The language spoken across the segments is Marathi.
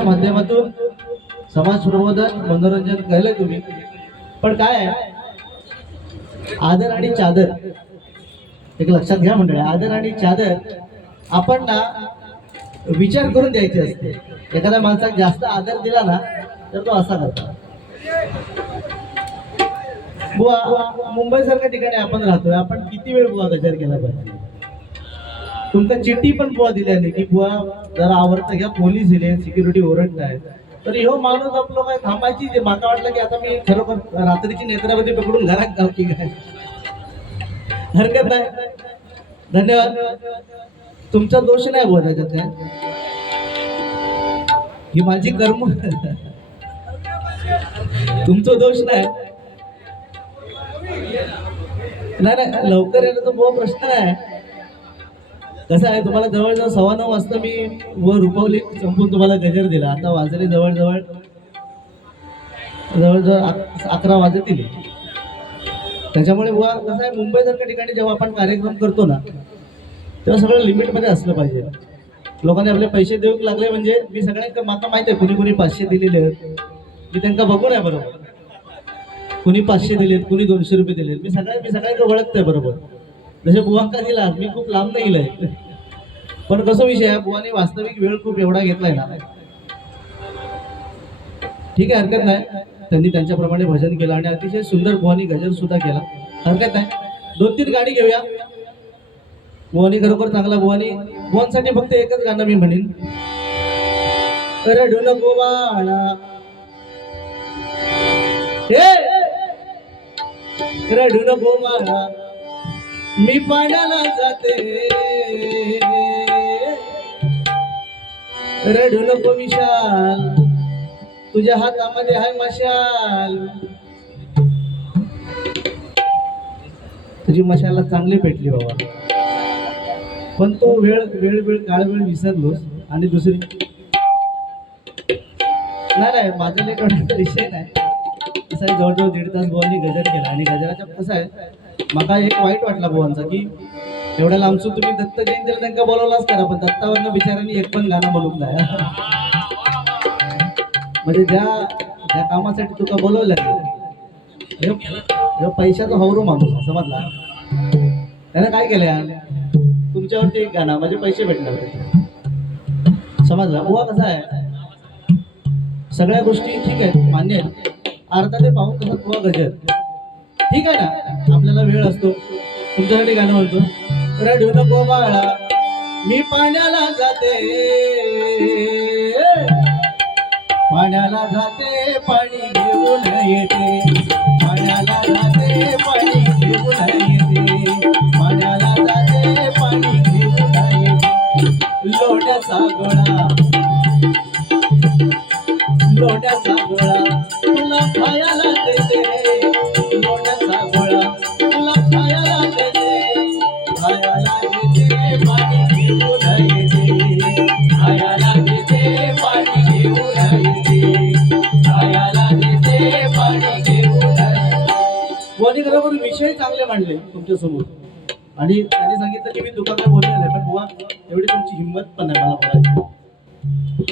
कार्यक्रमाच्या माध्यमातून समाज प्रबोधन मनोरंजन केलंय तुम्ही, पण काय आहे, आदर आणि चादर एक लक्षात घ्या मंडळी. आदर आणि चादर आपण ना विचार करून द्यायचे असते. एखाद्या माणसाला जास्त आदर दिला ना तर तो असा करतो. बुवा मुंबई सारख्या ठिकाणी आपण राहतोय, आपण किती वेळ बुवा गजर केला पाहिजे. तुमका चिठ्ठी पण बुवा दिल्याने की बुवा जरा आवडतं घ्या, पोलीस दिले, सिक्युरिटी ओरडताय, तर ह्यो माणूस आपलं काय थांबायची. जे माका वाटलं की आता मी खरोखर रात्रीची नेत्रावती पकडून घरात जाऊ की काय, हरकत नाही. धन्यवाद. तुमचा दोष नाही बुवा त्याच्यात काय, ही माझी कर्म, तुमचा दोष नाही. नाही लवकर येणं तर बुवा प्रश्न आहे. कसं आहे, तुम्हाला जवळजवळ 9:15 वाजता मी व रुपवली संपून तुम्हाला गजर दिला. आता वाजले जवळजवळ 11 वाजतील. त्याच्यामुळे बुवा कसं आहे, मुंबईसारख्या ठिकाणी जेव्हा आपण कार्यक्रम करतो ना तेव्हा सगळं लिमिटमध्ये असलं पाहिजे. लोकांनी आपले पैसे देऊ लागले म्हणजे मी सगळ्यांना माका माहिती आहे, कुणी कुणी 500 दिलेले आहेत, मी त्यांना बघून आहे बरोबर. कुणी 500 दिलेत, कुणी 200 रुपये दिलेत, मी सगळ्यांना ओळखतोय बरोबर. जसे बुवांका दिला, मी खूप लांब नाही गेलोय. पण कसं विषय आहे, बुवाने वास्तविक वेळ खूप एवढा घेतलाय ना, ठीक आहे, हरकत नाही. त्यांनी त्यांच्याप्रमाणे भजन केलं आणि अतिशय सुंदर बुवानी गजर सुद्धा केला, हरकत नाही. 2-3 गाणी घेऊया. बुवानी खरोखर चांगला. बुवांसाठी फक्त एकच गाणं मी म्हणेन, रडू नको बाळा, रडू नको बाळा, मी पाण्याला जाते, रडू नको विशाल, तुझ्या हातामध्ये आहे मशाल. तुझी मशाला चांगली पेटली बाबा, पण तो काळ वेळ विसरलोस. आणि दुसरी नाही माझं लेट विषय नाही. कसं आहे, जवळजवळ 1.5 तास बुवांनी गजर केला. आणि गजराच्या कसं आहे, मला एक वाईट वाटला बुवांचा की एवढ्या लांबसून तुम्ही दत्त जयंतीला त्यांना बोलवलाच करा, पण दत्तावरनं बिचारांनी एक पण गाणं म्हणून नाही. म्हणजे ज्या कामासाठी तुका बोलवलं पैशाचा हवरू माणूस समजला. त्यानं काय केलं यार, तुमच्यावरती एक गाणं म्हणजे पैसे भेटणार समजला. बुवा कसा आहे, सगळ्या गोष्टी ठीक आहे, मान्य आहे. अर्धा ते पाहून तसं बुवा गजर ठीक आहे ना, आपल्याला वेळ असतो. तुमच्यासाठी गाणं म्हणतो, रडू नको बाळा, मी पाण्याला जाते, पाण्याला जाते, पाणी घेऊन येते, पाण्याला जाते, पाणी घेऊन येते, पाण्याला जाते, पाणी घेऊन येते. लोण्याचा गोळा, लोण्याचा गोळा तुला खायला देते, लोण्याचा गोळा तुला खायला देते, खायला देते, पाणी घेऊन येते, खायला देते, पाणी घेऊन येते, खायला देते, पाणी घेऊन येते. बुवानी बरोबर विषय चांगले मांडले तुमच्यासमोर. आणि त्यांनी सांगितलं की मी दुकानात बोलले नाही, पण बुवा एवढी तुमची हिंमत पण आहे मला बोलायची.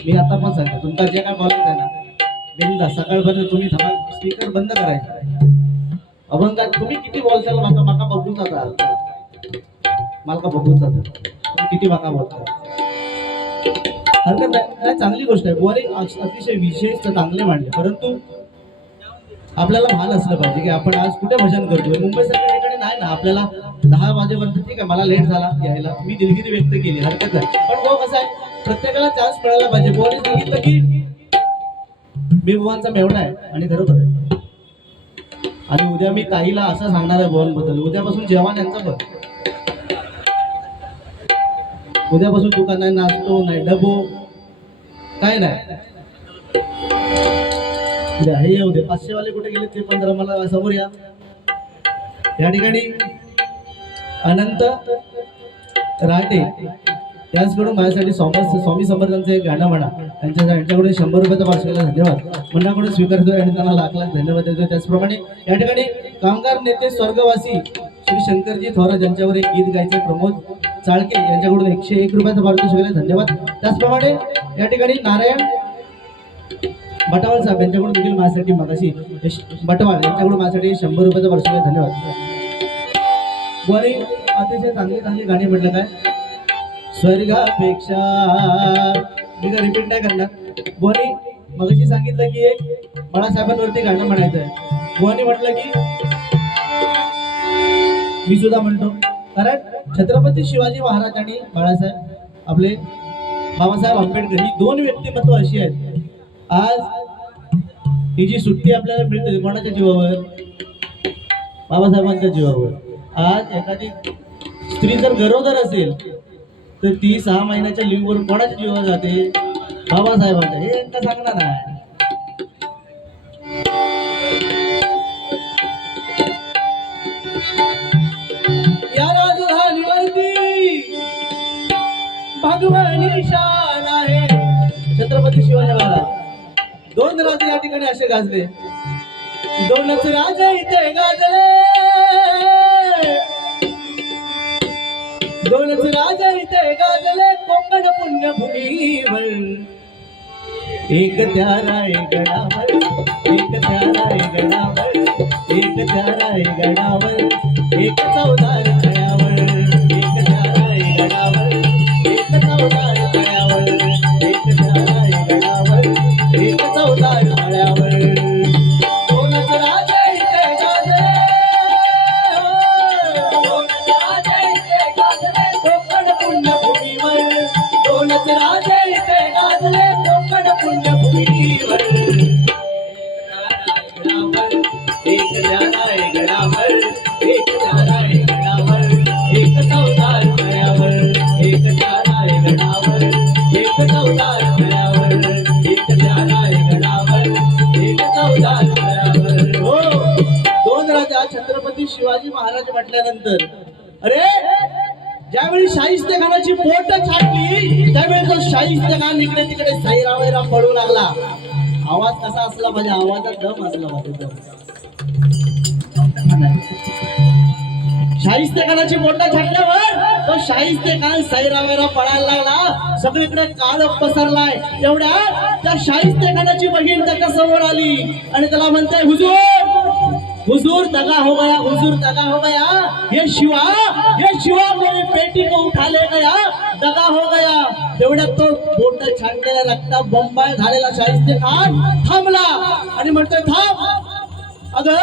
मी आता पण सांगतो, तुमचा जे काय बोलायचं आहे ना बिंदा, सकाळपर्यंत तुम्ही स्पीकर बंद करायचा. अभंग तुम्ही किती बोलताल, माका बघून जाता, मला बघून जातं तुम्ही किती माका बोलता. हरकत नाही, चांगली गोष्ट आहे. बुवानी अतिशय विशेष चांगले मांडले. परंतु आपल्याला भान असलं पाहिजे की आपण आज कुठे भजन करतोय. मुंबईसारख्या ठिकाणी नाही ना, आपल्याला 10 वाजेपर्यंत ठीक आहे, मला लेट झाला यायला, मी दिलगिरी व्यक्त केली, हरकत नाही. पण तो कसं आहे, प्रत्येकाला चान्स मिळायला पाहिजे. बुवानी सांगितलं की मी बुवांचा मेवणा आहे आणि खरोखर आहे. आणि उद्या मी काहीला असं सांगणार आहे बुवांबद्दल, उद्यापासून जेवण यांचा बघ, उद्यापासून दुकान नाही, नाचतो नाही, डबो काय नाही. हे येऊ दे, 500 वाले कुठे गेले ते पण जरा मला समोर या. या ठिकाणी अनंत राटे यांच्याकडून माझ्यासाठी स्वामी समर्थांचं एक गाणं म्हणा, त्यांच्याकडून 100 रुपयाचा पार्सल केला, धन्यवाद. मंडळाकडून स्वीकारतोय आणि त्यांना लाख लाख धन्यवाद देतोय. त्याचप्रमाणे या ठिकाणी कामगार नेते स्वर्गवासी श्री शंकरजी थोरात यांच्यावर एक गीत गायचे प्रमोद चाळके यांच्याकडून 101 रुपयाचा पारितोषिक केला, धन्यवाद. त्याचप्रमाणे या ठिकाणी नारायण बटावळ साहेब यांच्याकडून देखील माझ्यासाठी मगाशी बटवाळ यांच्याकडून माझ्यासाठी 100 रुपयाचा वर्षाला धन्यवाद. बुवारी अतिशय चांगली चांगली गाणी म्हटलं काय स्वर्गापेक्षा मी का रिपीट नाही करणार. बुवारी मगाशी सांगितलं की एक बाळासाहेबांवरती गाणं म्हणायचं आहे. बुवानी म्हटलं की मी सुद्धा म्हणतो कारण छत्रपती शिवाजी महाराज आणि बाळासाहेब आपले बाबासाहेब आंबेडकर ही दोन व्यक्तिमत्व अशी आहेत. आज ही जी सुट्टी आपल्याला मिळते कोणाच्या जीवावर बाबासाहेबांच्या जीवावर. आज एखादी स्त्री जर गरोदर असेल तर ती 6 महिन्याच्या लिव्हवर कोणाच्या जीवावर जाते बाबासाहेबांच्या. हे यांना सांगणार नाही. या राजधानीवरती भगवानी शान आहे छत्रपती शिवाजी महाराज. 2 राजे या ठिकाणी असे गाजले. 2च राजे इथे गाजले. 2च राजे इथे गाजले कोकण पुण्यभूमीवर. एक त्या रायगडावर एक त्या रायगडावर एक त्या रायगडावर एक चौदार तळ्यावर. एक त्या रायगडावर एक चौदार तळ्यावर एक त्या रायगडावर एक चौदार तळ्यावर. 2च राजे इथे गाजले. 2च राजे इथे गाजले कोकण पुण्यभूमीवर. 2च राजे इथे गाजले कोकण पुण्यभूमीवर. एक त्या रायगडावर एक त्या रायगडावर एक चौदार तळ्यावर. एक त्या रायगडावर एक चौदार तळ्यावर एक त्या रायगडावर एक चौदार तळ्यावर. हो 2 राजा छत्रपती शिवाजी महाराज म्हटल्यानंतर अरे ज्यावेळी शाहिस्तेखानाची बोट छाटली त्यावेळी तो शाहिस्तेखान इकडे तिकडे सैरावैरा पडू लागला. आवाज कसा असला पाहिजे आवाजात दम असला पाहिजे. शाहिस्तेखानाची बोट छाटल्यावर तो शाहिस्तेखान सैरावैरा पडायला लागला. सगळीकडे काळ पसरलाय. तेवढ्या त्या शाहिस्तेखानाची बहीण त्याच्या समोर आली आणि त्याला म्हणते हुजूर हुजूर दगा हो गया हुजूर दगा हो गया. ये शिवा मेरी बेटी को उठा ले गया दगा हो गया. तेवढ्यात तो बोट छाटलेला रक्ता बंबाळ झालेला शाहिस्तेखान थांबला आणि म्हणतोय थांब. अगं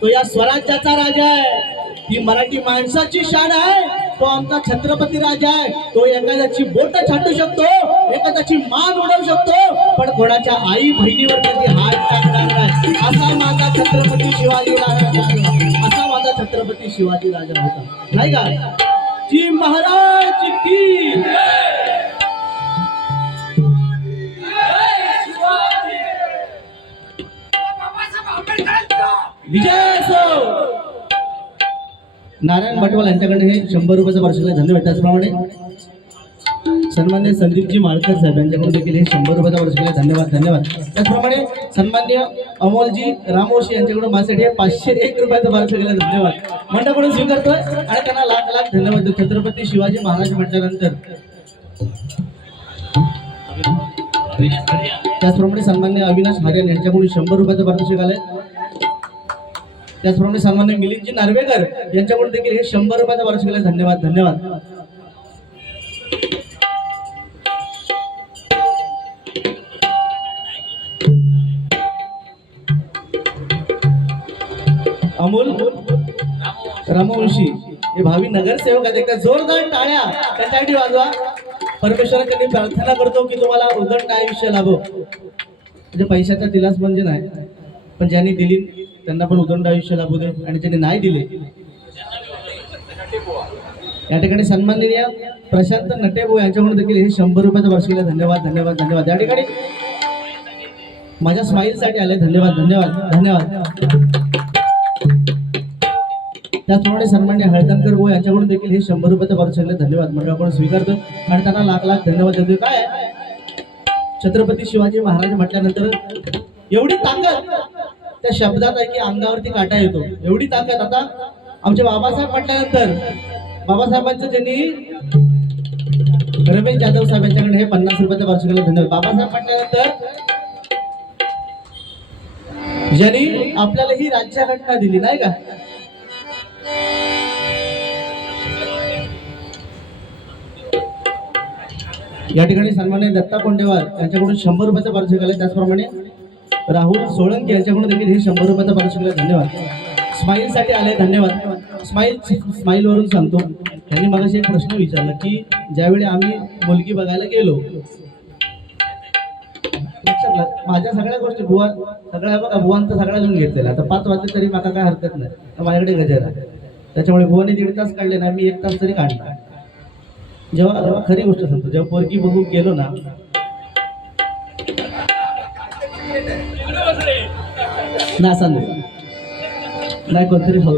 तो या स्वराज्याचा राजा आहे. ही मराठी माणसाची शान आहे. तो आमचा छत्रपती राजा आहे. तो एखाद्याची बोट छाटू शकतो एखाद्याची मान उडवू शकतो पण कोणाच्या आई बहिणीवर कधी हात टाकणार नाही. असा माझा छत्रपती शिवाजी राजा असा माझा छत्रपती शिवाजी राजा होता नाही का. जी महाराज की विजय असो. नारायण भटवाल यांच्याकडे हे 100 रुपयाचं वर्षाला धन्यवाद. त्याचप्रमाणे सन्मान्य संदीपजी माळकर साहेब यांच्याकडून देखील हे 100 रुपयाचा वर्षाला धन्यवाद धन्यवाद. त्याचप्रमाणे सन्मान्य अमोलजी रामोशी यांच्याकडून माझ्यासाठी 501 रुपयाचा वर्षाला धन्यवाद मंडळाकडून स्वीकारतोय आणि त्यांना लाख लाख धन्यवाद देतो. छत्रपती शिवाजी महाराज म्हटल्यानंतर त्याचप्रमाणे सन्मान्य अविनाश हार्यान यांच्याकडून 100 रुपयाचा पारितोषिक आलंय. त्याचप्रमाणे सन्मान्य मिलिंदजी नार्वेकर यांच्याकडून देखील हे 100 रुपयाचा वार्षिक धन्यवाद धन्यवाद. अमोल रामवंशी हे भावी नगरसेवक आहेत. एकदा जोरदार टाळ्या त्यांच्यासाठी वाजवा. परमेश्वराकडे प्रार्थना करतो की तुम्हाला उदंड आयुष्य लाभो. म्हणजे पैशाचा दिलास म्हणजे नाही पण ज्यांनी दिली त्यांना पण उदंड आयुष्य लाभू दे आणि ज्यांनी नाही दिले या ठिकाणी सन्माननीय प्रशांत नटेबो यांच्याकडून देखील हे 100 रुपयाचा वर्षाला धन्यवाद धन्यवाद धन्यवाद. या ठिकाणी माझ्या स्माईल साठी आले धन्यवाद धन्यवाद धन्यवाद. त्याचप्रमाणे सन्मान्य हळदणकर भाऊ यांच्याकडून देखील हे 100 रुपयाचा वर्षाला धन्यवाद मंडळाकडून स्वीकारतो आणि त्यांना लाख लाख धन्यवाद देतो. काय छत्रपती शिवाजी महाराज म्हटल्यानंतर एवढी ताकद त्या शब्दात आहे की अंगावरती काटा येतो. एवढी ताकद आता आमचे बाबासाहेब म्हटल्यानंतर बाबासाहेबांचं ज्यांनी रमेश जाधव साहेब यांच्याकडे हे 50 रुपयाच्या वार्षिकीला धन्यवाद. बाबासाहेब म्हटल्यानंतर ज्यांनी आपल्याला ही राज्यघटना दिली नाही का, या ठिकाणी सन्माननीय दत्ता कोंडेवार यांच्याकडून 100 रुपयाचा पारितोषिक आले. त्याचप्रमाणे राहुल सोळंकी यांच्याकडून देखील हे 100 रुपयाचा पारितोषिक धन्यवाद. स्माईल साठी आले धन्यवाद. स्माईल वरून सांगतो, त्यांनी मगाशी एक प्रश्न विचारला की ज्यावेळी आम्ही मुलगी बघायला गेलो, माझ्या सगळ्या गोष्टी बुवा सगळ्या बघा बुवांचा सगळ्या लिहून घेतलेला. आता 5 वाजले तरी मला काय हरकत नाही, तर माझ्याकडे गजर आहे. त्याच्यामुळे बुवाने 1.5 तास काढले ना, मी 1 तास तरी काढला. जेव्हा खरी गोष्ट सांगतो, जेव्हा पोरगी बघू गेलो ना, नाही कोणतरी भाऊ,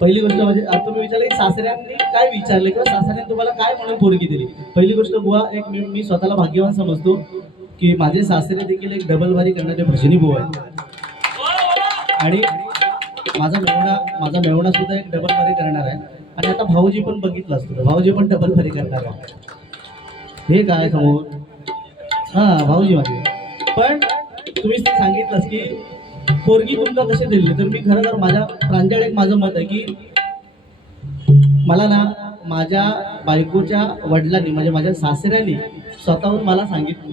पहिली गोष्ट म्हणजे आता तुम्ही विचारलं की सासऱ्यांनी काय विचारलं किंवा सासऱ्याने तुम्हाला काय म्हणून पोरगी दिली. पहिली गोष्ट बुवा, एक मी स्वतःला भाग्यवान समजतो की माझे सासरे देखील एक डबल वारी करणारे भजनी बुवा आहेत आणि माझा मेवणा सुद्धा एक डबल वारी करणार आहे. आणि आता भाऊजी पण बघितलं असतं, भाऊजी पण डबल वारी करणार आहे. हे काय समोर भाऊजी माझे. पण तुम्ही सांगितलंस की पोरगी तुमका कशी दिली, तर मी खरं तर माझ्या प्रांजळ एक माझं मत आहे की मला ना माझ्या बायकोच्या वडिलांनी म्हणजे माझ्या सासऱ्यांनी स्वतःहून मला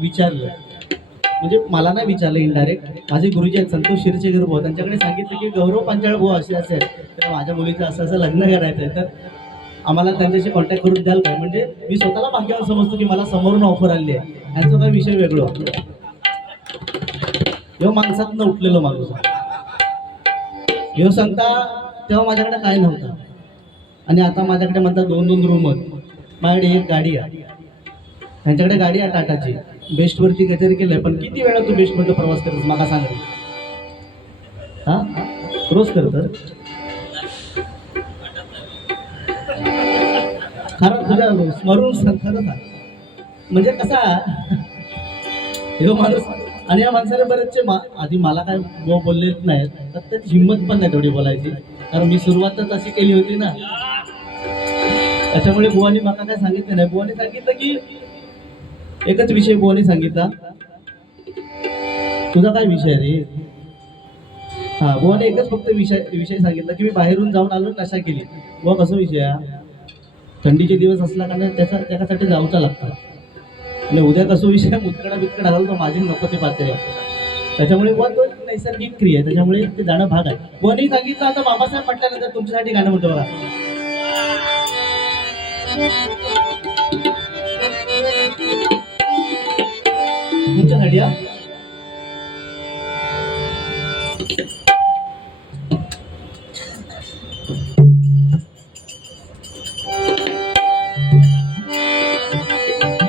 विचारलं, म्हणजे मला नाही विचारलं, इनडायरेक्ट माझे गुरुजी आहेत संतोष शिरचेकर भाऊ, त्यांच्याकडे सांगितलं की गौरव पांचाळ भाऊ असे असेल तर माझ्या मुलीचं असं लग्न करायचं आहे, तर आम्हाला त्यांच्याशी कॉन्टॅक्ट करून द्याल काय. म्हणजे मी स्वतःला भाग्यवान समजतो की मला समोरून ऑफर आली आहे. यांचा काय विषय वेगळं, ह्यो माणसात न उठलेलो माणूस, ह्यो सांगता तेव्हा माझ्याकडे काय नव्हतं आणि आता माझ्याकडे म्हणतात 2-2 रूम आहेत, माझ्याकडे एक गाडी आहे, त्यांच्याकडे गाडी आहे टाटाची, बेस्टवरती काहीतरी केलंय. पण किती वेळा तू बेस्टमध्ये प्रवास करतोस मला सांग. रोज करत खरं तुझ्या स्मरून खरं सांग. म्हणजे कसा ह्यो माणूस, आणि या माणसाने बरेचसे आधी मला काय बोललेच नाहीत, तर त्याची हिंमत पण नाही तेवढी बोलायची, कारण मी सुरुवातच अशी केली होती ना. त्याच्यामुळे बुवानी मला काय सांगितलं नाही. बुवाने सांगितलं की एकच विषय बुवाने सांगितला, तुझा काय विषय रे. बुवाने एकच फक्त विषय सांगितला की मी बाहेरून जाऊन आलो, नशा केली. बुवा कसं विषय, थंडीचे दिवस असला का नाही त्याच्यासाठी जाऊचा लागतं आणि उद्या कसं विषय मुतकडा घालतो माझी नको ते पाहते. त्याच्यामुळे बुवा तो नैसर्गिक क्रिया आहे, त्याच्यामुळे ते जाणं भाग आहे. बुवाने सांगितलं. आता बाबासाहेब म्हटल्यानंतर तुमच्यासाठी गाणं म्हणतो बघा. तुमच्यासाठी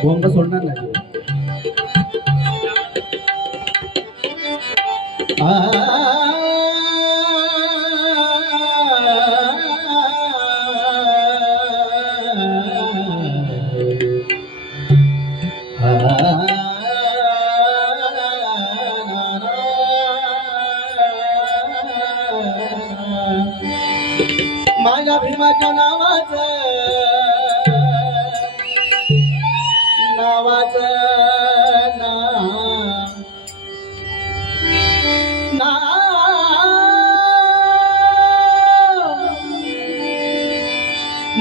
बोंब सोडणार नाही. माझ्या भीमाच्या नावाचं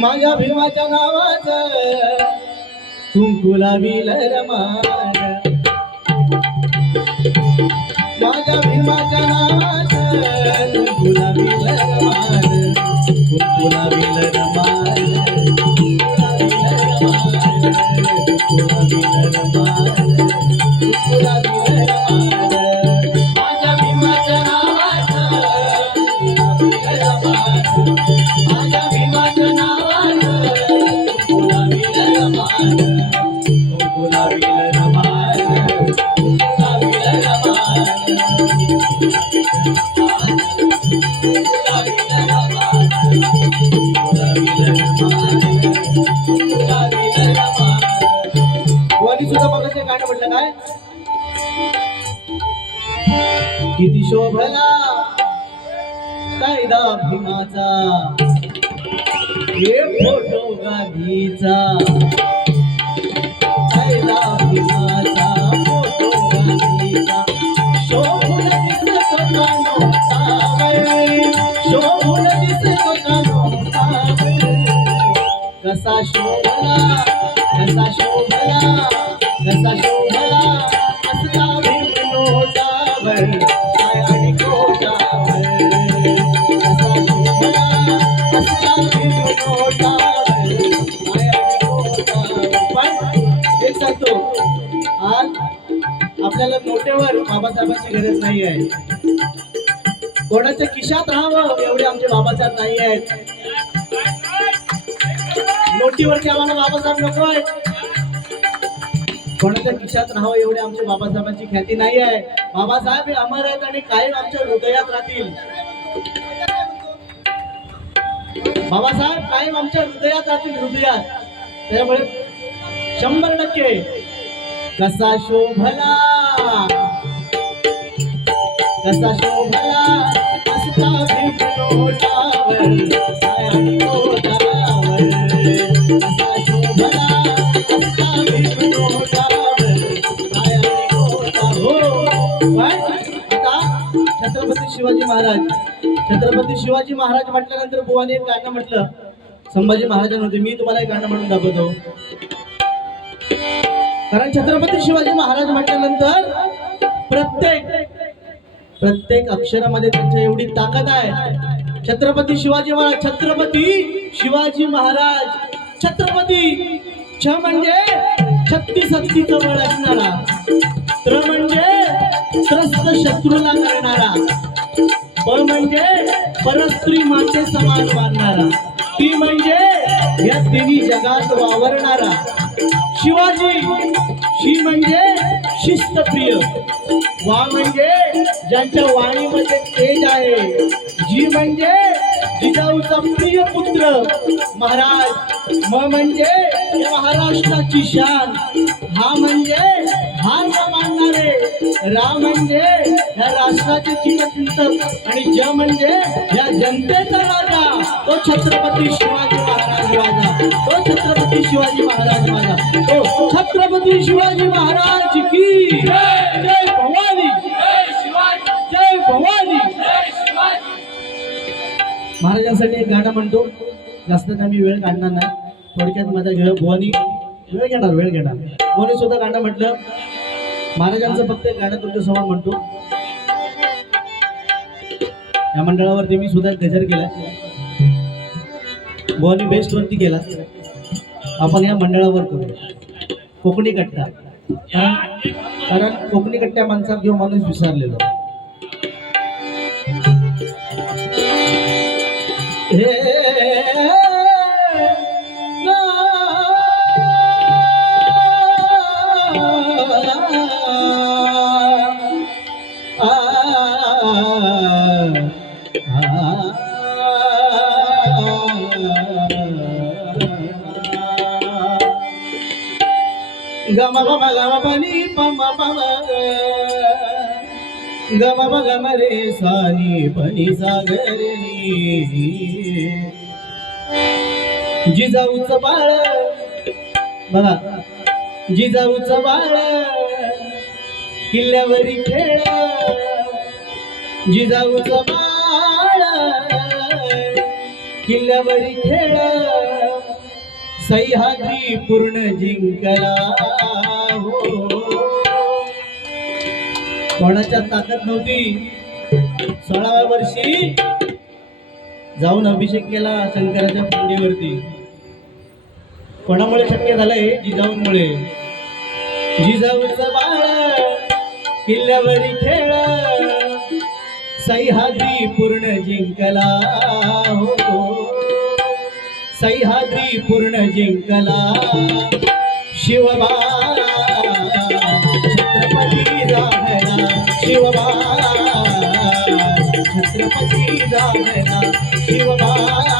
माझ्या भीमाच्या नावाचं कुंकुला विलर मार. माझ्या भीमाच्या नावाचं कुंकुला विलर मार, कुंकुला विलर मार, कुंकुला विलर मार, कुंकुला विलर मार, कुंकुला विलर मार. माझ्या भीमाच्या नावाचं विलर मार, माझ्या भीमाच्या नावाचं कुंकुला विलर मार, कुंकुला विलर मार, कुंकुला विलर मार, कोणी सुद्धा बघायचं गाणं म्हटलं काय, किती शोभला कायदा भीमाचा, हे फोटो गांधीचा. काढला भीमाचा फोटो गांधीचा शोभून दिसतो कानोतावर शोभून दिसतो कानोतावर कसा शोभला कसा शोभला कसा शोभला असला भीम नोटावर पाय आणि कोटावर कसा शोभला असला भीम नोटावर पाय आणि कोटावर पण एक सांगतो आज आपल्याला नोटेवर बाबासाहेबांची गरज नाही आहे कोणाच्या खिशात राहावं एवढे आमचे बाबासाहेब नाही आहेत नोटीवरती आम्हाला बाबासाहेब नको आहे कोणाच्या खिशात राहावं एवढे आमच्या बाबासाहेबांची ख्याती नाही आहे बाबासाहेब हे अमर आहेत आणि कायम आमच्या हृदयात राहतील बाबासाहेब कायम आमच्या हृदयात राहतील हृदयात त्यामुळे 100% कसा शोभला कसा शोभला असला भीम नोटावर पाय आणि कोटावर कसा शोभला असला भीम नोटावर पाय आणि कोटावर पण आता छत्रपती शिवाजी महाराज म्हटल्यानंतर बुवाने एक गाणं म्हटलं संभाजी महाराजांमध्ये मी तुम्हाला एक गाणं म्हणून दाखवतो कारण छत्रपती शिवाजी महाराज म्हटल्यानंतर प्रत्येक अक्षरामध्ये त्यांच्या एवढी ताकद आहे छत्रपती शिवाजी महाराज छत्रपती छ म्हणजे 36 हत्तीचं बळ असणारा त्र म्हणजे त्रस्त शत्रूला करणारा ब म्हणजे परस्त्री माते समान मानणारा ती म्हणजे या तिन्ही जगात वावरणारा शी म्हणजे शिस्तप्रिय वा म्हणजे ज्यांच्या वाणीमध्ये तेज आहे जी म्हणजे जिजाऊचा प्रिय पुत्र महाराज म म्हणजे महाराष्ट्राची शान हा म्हणजे हार न मानणारे रा म्हणजे या राष्ट्राचे चिरचिंतक आणि ज म्हणजे या जनतेचा राजा तो छत्रपती शिवाजी महाराज माझा तो छत्रपती शिवाजी महाराज माझा तो छत्रपती शिवाजी महाराज की जय भवानी जय भवानी महाराजांसाठी एक गाणं म्हणतो जास्त काय मी वेळ काढणार नाही थोडक्यात माझ्या घेऊ भवानी वेळ घेणार भवानी सुद्धा गाणं म्हटलं महाराजांचं फक्त एक गाणं तुमच्या समोर म्हणतो या मंडळावरती मी सुद्धा एक गजर केला भवानी बेस्ट वरती केला आपण या मंडळावर करू कोकणी कट्टा कारण कोकणी कट्ट्या माणसात घेऊन माणूस विसरलेलो गमा बाबा गमा पानी पमा पमा गमा बा गमा रे सानी पनी सागरनी जिजाऊचं बाळ बघा जिजाऊचं बाळ किल्ल्यावरी खेळ जिजाऊचं बाळ किल्ल्यावरी खेळ सह्याद्री पूर्ण जिंकला हो कोणाच्या ताकद नव्हती 16व्या वर्षी जाऊन अभिषेक केला शंकराच्या पिंडीवरती कोणामुळे शक्य झालंय जिजाऊंमुळे जिजाऊचं बाळ किल्ल्यावरी खेळ सह्याद्री पूर्ण जिंकला हो सह्याद्री पूर्ण जिंकला शिवबाळा छत्रपती जागला शिवबाळा छत्रपती जागला शिवबाळा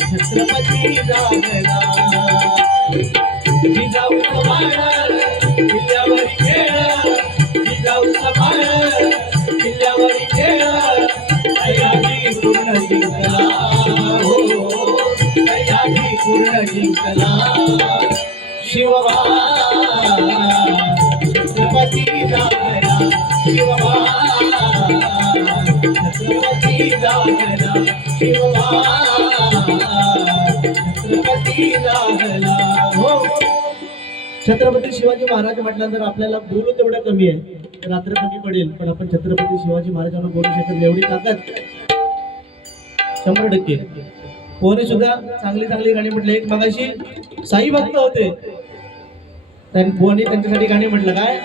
छत्रपती जागला जिजाऊचं बाळ किल्ल्यावरी खेळ जिजाऊचं बाळ किल्ल्यावरी खेळ सह्याद्री पूर्ण जिंकला हो सह्याद्री पूर्ण जिंकला शिवबाळा छत्रपती जागला छत्रपती जागला हो. छत्रपती शिवाजी महाराज म्हटल्यानंतर आपल्याला बोलू तेवढं कमी आहे, रात्र कमी पडेल, पण आपण छत्रपती शिवाजी महाराजांना बोलू शकत एवढी ताकद 100%. कोणी सुद्धा चांगली चांगली गाणी म्हटलं. एक मगाशी साई भक्त होते, त्यांनी त्यांच्यासाठी गाणी म्हटलं काय,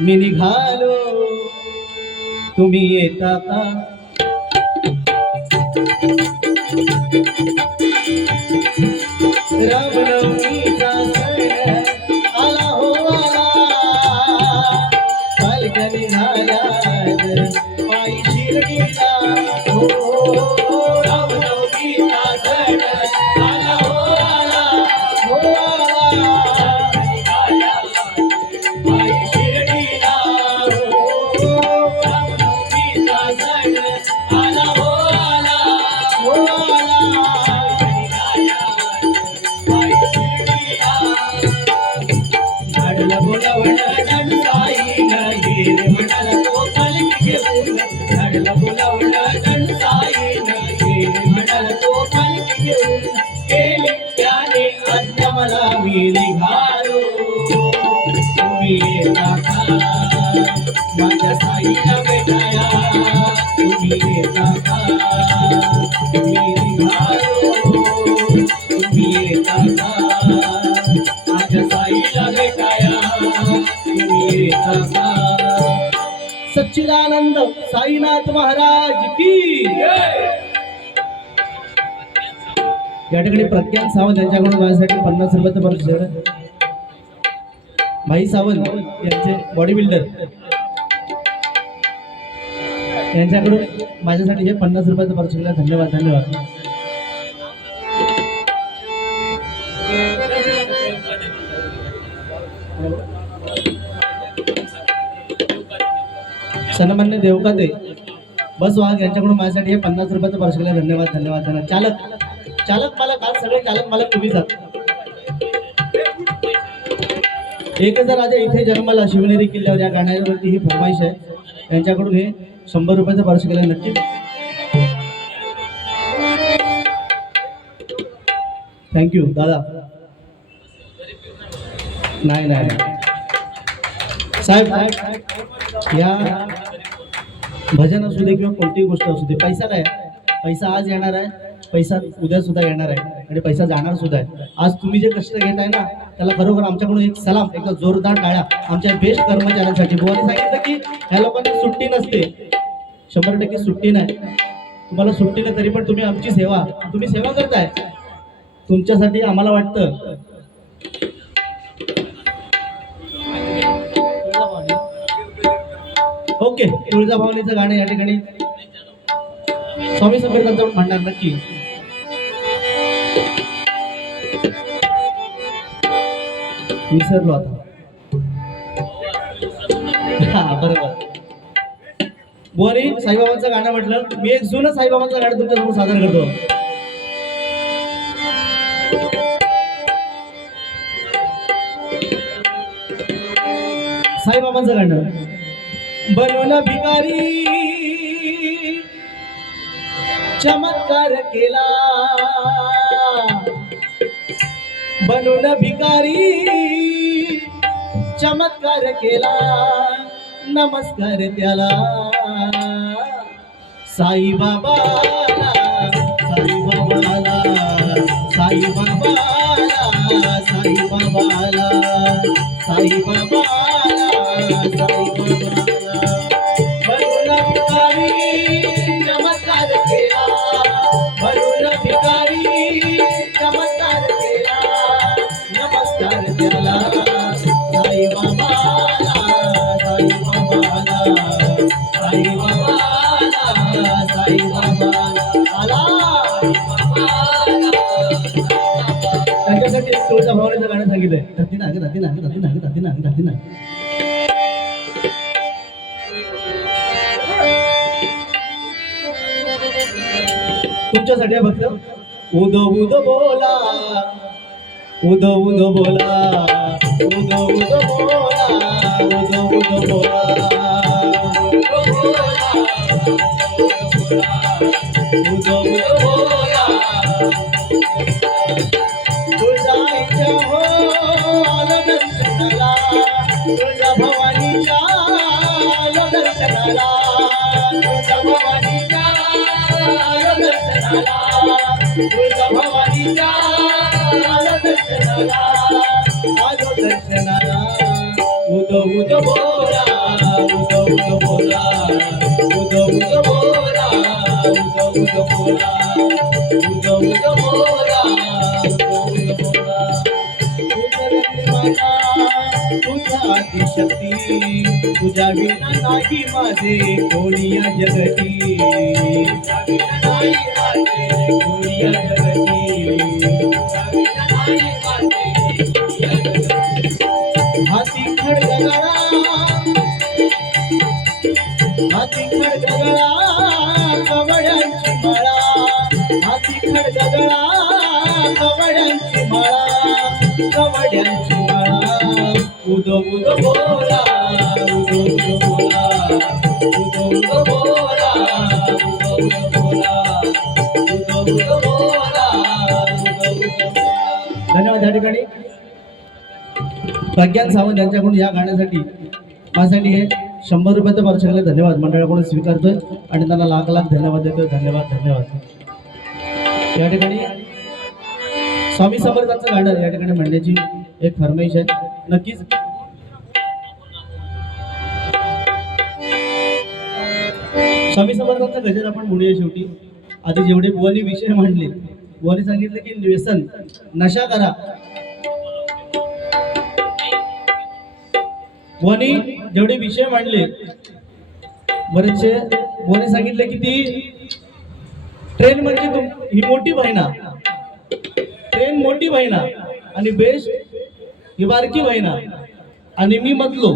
मी निघालो तुम्ही येता का, रामनवमीचा सण आला हो आला, पालख्या निघाल्या पायी शिर्डीला हो, रामनवमीचा सण आला हो आला हो आला, निघाल्या पायी शिर्डीला हो, रामनवमीचा सण आला हो आला हो आला, झाडला बोलावण साई गिर म्हणाला तो पालखी घेऊन, झाडला बोलावण साई गिर म्हणाला तो पालखी घेऊन, केले त्याने आज्ञा मला मी निघालो तुम्ही येता का, माझ्या साईला भेटाया तुम्ही येता का, मी निघालो तुम्ही येता का, माझ्या साईला भेटाया तुम्ही येता का. सच्चिदानंद साईनाथ महाराज की. या ठिकाणी प्रज्ञान सावंत यांच्याकडून माझ्यासाठी 50 रुपयाचं बक्षीस, भाई सावंत यांचे बॉडी बिल्डर यांच्याकडून माझ्यासाठी हे 50 रुपयाचं बक्षीस. धन्यवाद धन्यवाद. सन्मान्य देवकाते बस वाघ यांच्याकडून माझ्यासाठी हे 50 रुपयाचं बक्षीस. धन्यवाद धन्यवाद धन्यवाद. चालक मालक आज सगळे चालक मालक तुम्हीच आहात. एकच राजा इथे जन्माला शिवनेरी किल्ल्यावर या गाण्यावरती ही फरमाईश आहे. यांच्याकडून हे 100 रुपयाचं बक्षीस केलं नक्की. थँक्यू दादा. नाही नाही साहेब, या भजन असू दे किंवा कोणतीही गोष्ट असू दे, पैसा काय, पैसा आज येणार आहे, पैसा उद्या सुद्धा येणार आहे आणि पैसा जाणार सुद्धा आहे. आज तुम्ही जे कष्ट घेताय ना त्याला खरोखर आमच्याकडून एक सलाम, एक जोरदार टाळ्या आमच्या बेस्ट कर्मचाऱ्यांसाठी. बुवाने सांगितलं की ह्या लोकांना सुट्टी नसते, 100% सुट्टी नाही. तुम्हाला सुट्टी नाही तरी पण तुम्ही आमची सेवा, तुम्ही सेवा करताय, तुमच्यासाठी आम्हाला वाटतं. ओके, तुळजाभवानीचं गाणं या ठिकाणी स्वामी समर्थांचं म्हणणार नक्की. विसरलो आता. बरोबर. बोरी साईबाबांचं गाणं म्हटलं, मी एक जुनं साईबाबांचं गाणं तुमच्यासमोर सादर करतो. साईबाबांचं गाणं. बनून भिकारी चमत्कार केला, बनून भिकारी चमत्कार केला, नमस्कार त्याला साईबाबाला, साईबाबाला, साईबाबाला, साईबाबाला, साईबाबाला, साईबाबाला. बनून भिकारी चमत्कार केला, बनून भिकारी चमत्कार केला, नमस्कार त्याला साईबाबाला, साईबाबाला, साईबाबाला, साईबाबाला. त्यांच्यासाठी तुळजाभवानीचं गाणं सांगितलंय. धती नाग धती नाग धती नाग धती नाग धती नाग. तुमच्यासाठी फक्त उदो उदो बोला, उदो उदो बोला, उदो उदो बोला, उदो उदो बोला. उदो उदो बोला तुळजाईच्या हो आलं दर्शनाला तुळजा भवानीच्या आलं दर्शनाला तुळजा भवानीच्या आलं दर्शनाला तुळजा भवानीच्या आलं दर्शनाला आलो दर्शनाला उदो उदो बोला उदो उदो बोला उदो उदो बोला उदो उदो बोला उदो उदो बोला उदो उदो बोला तुझ्या माता तुझा आदिशक्ती तुझ्या विना नाही माझे कोणी या जगती तुझ्या विना नाही माझे कोणी या जगती तुझ्या विना नाही माझे कोणी या जगती हाती खडगळा हाती खडगळा कवड्यांची माळा हाती खडगळा कवड्यांची माळा कवड्यांची माळा उदो उदो बोला उदो उदो बोला उदो उदो बोला उदो उदो बोला उदो उदो बोला उदो उदो बोला. धन्यवाद. या ठिकाणी प्रज्ञान सावंत यांच्याकडून या गाण्यासाठी माझ्यासाठी हे 100 रुपयाचं पारितोषिक धन्यवाद मंडळाकडून स्वीकारतोय आणि त्यांना लाख लाख धन्यवाद देतोय. धन्यवाद धन्यवाद. या ठिकाणी स्वामी समर्थांचं गाणं या ठिकाणी म्हणण्याची एक फरमाईश आहे. नक्कीच स्वामी समर्थांचा गजर आपण म्हणूया. शेवटी आधी जेवढे बुवानी विषय मांडले बुवानी सांगितले की व्यसन नशा करा. बुवानी जेवढे विषय मांडले बरेचसे बुवानी सांगितले की ती ट्रेन म्हणजे ही मोठी बहिणा ट्रेन मोठी बहिणा आणि बेस्ट ही बारकी बहिणा आणि मी मधलो.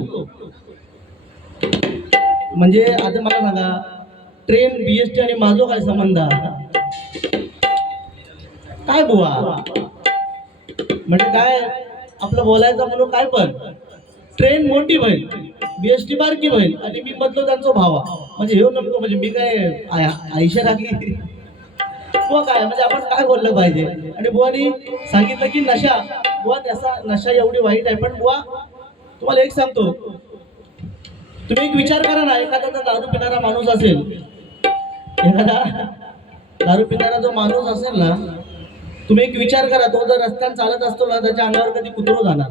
म्हणजे आता मला सांगा ट्रेन BST आणि माझो काय संबंध काय बुवा म्हणजे काय आपलं बोलायचं म्हणून काय पण ट्रेन मोठी बहीण BST बारकी बहीण आणि मी मधलो त्यांचा भावा म्हणजे हे नको म्हणजे मी काय आयशा राखली बुवा काय म्हणजे आपण काय बोललं पाहिजे. आणि बुवानी सांगितलं की नशा बुवा त्याचा नशा एवढी वाईट आहे. पण बुवा तुम्हाला एक सांगतो तुम्ही एक विचार करा ना एखादा दारू पिणारा माणूस असेल एखादा दारू पिणारा जो माणूस असेल ना तुम्ही एक विचार करा तो जर रस्त्याने चालत असतो ना त्याच्या अंगावर कधी कुत्रो जाणार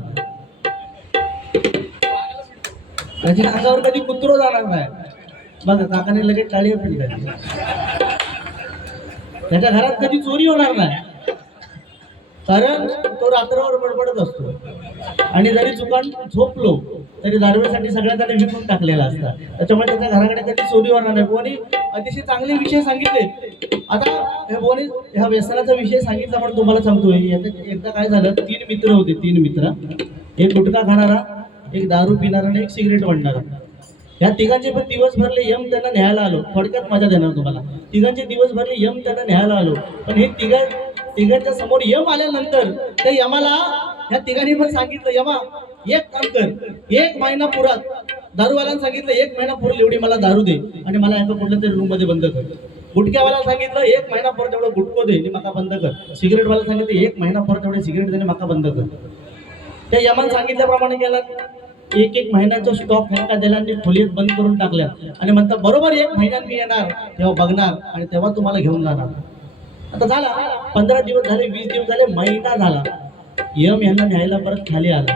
त्याच्या अंगावर कधी कुत्रो जाणार नाही. बघा काकाने लगेच टाळी पिटली. त्याच्या घरात कधी चोरी होणार नाही कारण तो रात्रभर बडबडत असतो आणि जरी चुकान झोपलो तरी दारूसाठी सगळ्या त्याने विकून टाकलेला असतात. त्याच्यामुळे त्याच्या घराकडे कधी चोरी होणार नाही. बुवानी अतिशय चांगले विषय सांगितले. आता हे बुवानी ह्या व्यसनाचा विषय सांगितला म्हणून तुम्हाला सांगतोय. एकदा काय झालं 3 मित्र होते 3 मित्र एक गुटखा खाणारा एक दारू पिणारा आणि एक सिगरेट वळणारा. या तिघांचे पण दिवस भरले यम त्यांना न्यायला आलो. थोडक्यात मजा देणार तुम्हाला. तिघांचे दिवस भरले यम त्यांना न्यायला आलो. पण हे तिघांच्या समोर यम आल्यानंतर त्या यमाला या तिघांनी पण सांगितलं यमा एक काम कर 1 महिना पुरात दारूवाल्यानं सांगितलं 1 महिना पुरेल एवढी मला दारू दे आणि मला एका कुठल्या तरी रूम मध्ये बंद कर. गुटख्यावाला सांगितलं 1 महिना परत एवढं गुटको दे आणि माका बंद कर. सिगरेटवाला सांगितलं 1 महिना परत एवढे सिगरेट दे आणि माका बंद कर. त्या यमान सांगितल्याप्रमाणे केला. 1 महिन्याचा स्टॉक ह्यांका दिला आणि खोलीत बंद करून टाकल्या आणि म्हणतात बरोबर 1 महिन्यात मी येणार तेव्हा बघणार आणि तेव्हा तुम्हाला घेऊन जाणार. आता झाला 15 दिवस झाले 20 दिवस झाले महिना झाला. यम यांना न्यायला परत खाली आला.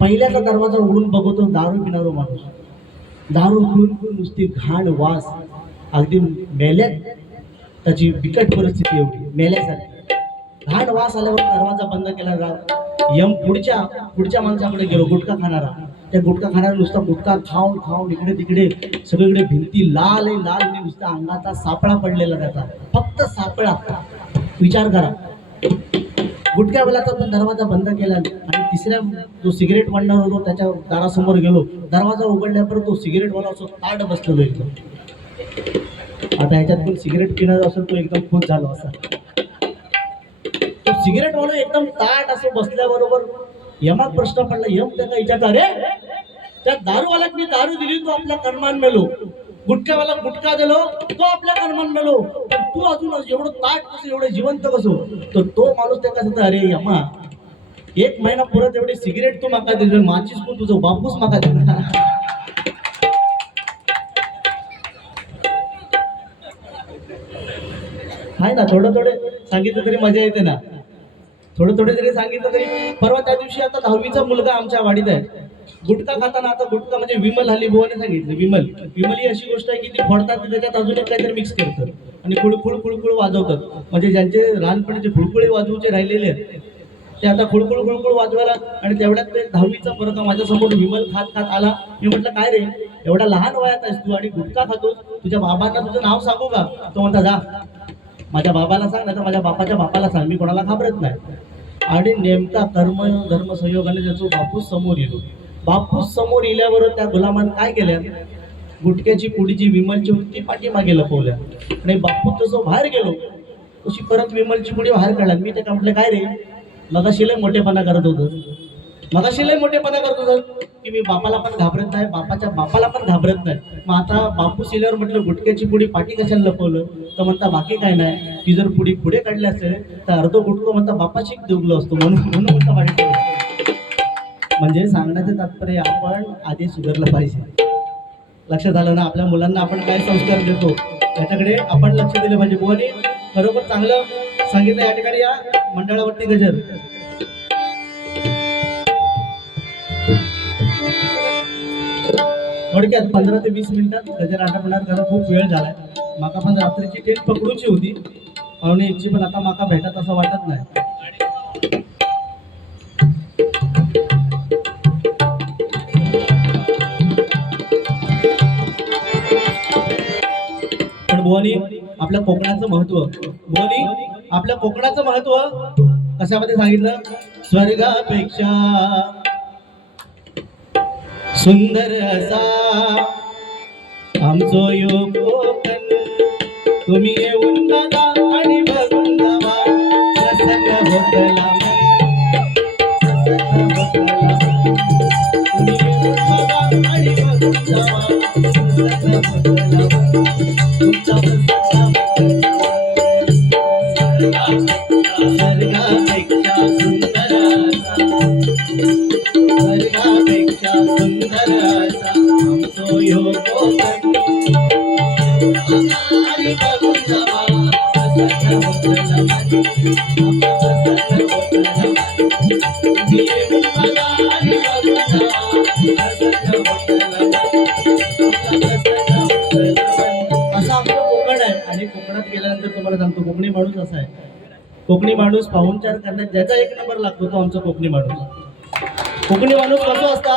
पहिल्याचा दरवाजा उघडून बघतो दारू पिणारो माणूस. दारू पिऊन नुसती घाण वास अगदी मेल्यात त्याची बिकट परिस्थिती एवढी मेल्यासारखी घाण वास आल्यावर दरवाजा बंद केला. यम पुढच्या माणसाकडे गेलो गुटखा खाणारा. त्या गुटखा खाणारा नुसता गुटखा खाऊन खाऊन इकडे तिकडे सगळीकडे भिंती लाल आहे लाल आणि नुसता अंगाचा सापळा पडलेला त्याचा फक्त सापळा. विचार करा गुटख्यावाल्याचा पण दरवाजा बंद केला आणि तिसऱ्या जो सिगरेट वळणार होतो त्याच्या दारासमोर गेलो. दरवाजा उघडल्यावर तो सिगरेटवाला असो ताट बसलेलो एकदम. आता ह्याच्यात पण सिगरेट पिणार असेल तो एकदम खुश झाला असा. तो सिगरेटवाला एकदम ताट असं बसल्याबरोबर यमात प्रश्न पडला. यम त्याला विचारता अरे त्या दारूवाल्यात मी दारू दिली तो आपल्या कर्मान मेलो गुटख्यावाला गुटखा दिलो तो आपल्या कर्मान मेलो, पण तू अजून एवढं ताट कसं, एवढं जिवंत कसो, तर तो माणूस त्या कसं, अरे यम्मा 1 महिना पुरत एवढी सिगरेट तू माका दिली, माचीस पण तुझं बापूस माका दिला. आहे ना, थोडं सांगितलं तरी मजा येते ना, थोडं जरी सांगितलं तरी. परवा त्या दिवशी आता 10वीचा मुलगा आमच्या वाडीत आहे, गुटखा खाताना, आता गुटखा म्हणजे विमल, हल्ली बुवाने सांगितलं विमल ही अशी गोष्ट आहे की ती फोडतात, त्याच्यात अजून एक काहीतरी मिक्स करतात आणि खुळखुळ वाजवतात. म्हणजे ज्यांचे लहानपणीचे खुळखुळे वाजवूचे राहिलेले आहेत ते आता खुळखुळ वाजवायला. आणि तेवढ्यात ते 10वीचा पोरगा माझ्यासमोर विमल खात आला. मी म्हटलं काय रे, एवढा लहान वयात आहेस तू आणि गुटखा खातोस, तुझ्या बाबांना तुझं नाव सांगू का? तो म्हणता जा माझ्या बाबाला सांग, नाही तर माझ्या बापाच्या बापाला सांग, मी कोणाला घाबरत नाही. आणि नेमका धर्म संयोगाने त्याचा बापूस समोर येतो. बापूस समोर येल्यावर त्या गुलामानं काय केल्या, गुटक्याची पुडी जी विमलची होती ती पाठीमागे लपवल्या आणि बापू तसं बाहेर गेलो तशी परत विमलची पुडी बाहेर काढला. मी ते म्हटलं काय रे, मगाशी लय मोठेपणा करत होतं की मी बापाला पण घाबरत नाही, बापाच्या बापाला पण घाबरत नाही. मग आता बापू शिल्यावर म्हटलं गुटक्याची पुडी पाठी कशाला लपवलं, तर म्हणता बाकी काय नाही, ती जर पुडी पुढे काढली असेल तर अर्धो गुटको म्हणता बापाशी दुबलो असतो, म्हणून म्हणता वाईट. म्हणजे सांगण्याचं तात्पर्य आपण आधी सुधारलं पाहिजे. लक्षात आलं ना, आपल्या मुलांना आपण काय संस्कार देतो त्याच्याकडे आपण लक्ष दिलं पाहिजे. बुवानी खरोखर चांगलं सांगितलं. या ठिकाणी या मंडळावरती गजर थोडक्यात 15 ते 20 मिनिटात गजर आटपणार, कारण खूप वेळ झालाय. माका पण रात्रीची ट्रेन पकडूची होती 1:15ची, पण आता माका भेटत असं वाटत नाही. पण बुवानी आपल्या कोकणाचं महत्व कशामध्ये सांगितलं, स्वर्गापेक्षा सुंदर असा आमचो यो कोकण, तुम्ही येऊन बघा आणि बघून जावा, प्रसन्न होतला तुम्ही येऊन बघा आणि बघून जावा, प्रसन्न होतला तुमचा स्वर्गापेक्षा सुंदर असा, स्वर्गापेक्षा सुंदर असा आमचो यो कोकण, आणि बघून जावा, प्रसन्न होतला तुम्ही येऊन बघा आणि बघून जावा, प्रसन्न होतला असं आमचं कोकण आहे. आणि कोकणात गेल्यानंतर तुम्हाला सांगतो, कोकणी माणूस असा आहे, कोकणी माणूस पाहुणचार करण्यात ज्याचा 1 नंबर लागतो तो आमचा कोकणी माणूस. कोकणी माणूस कसं असता,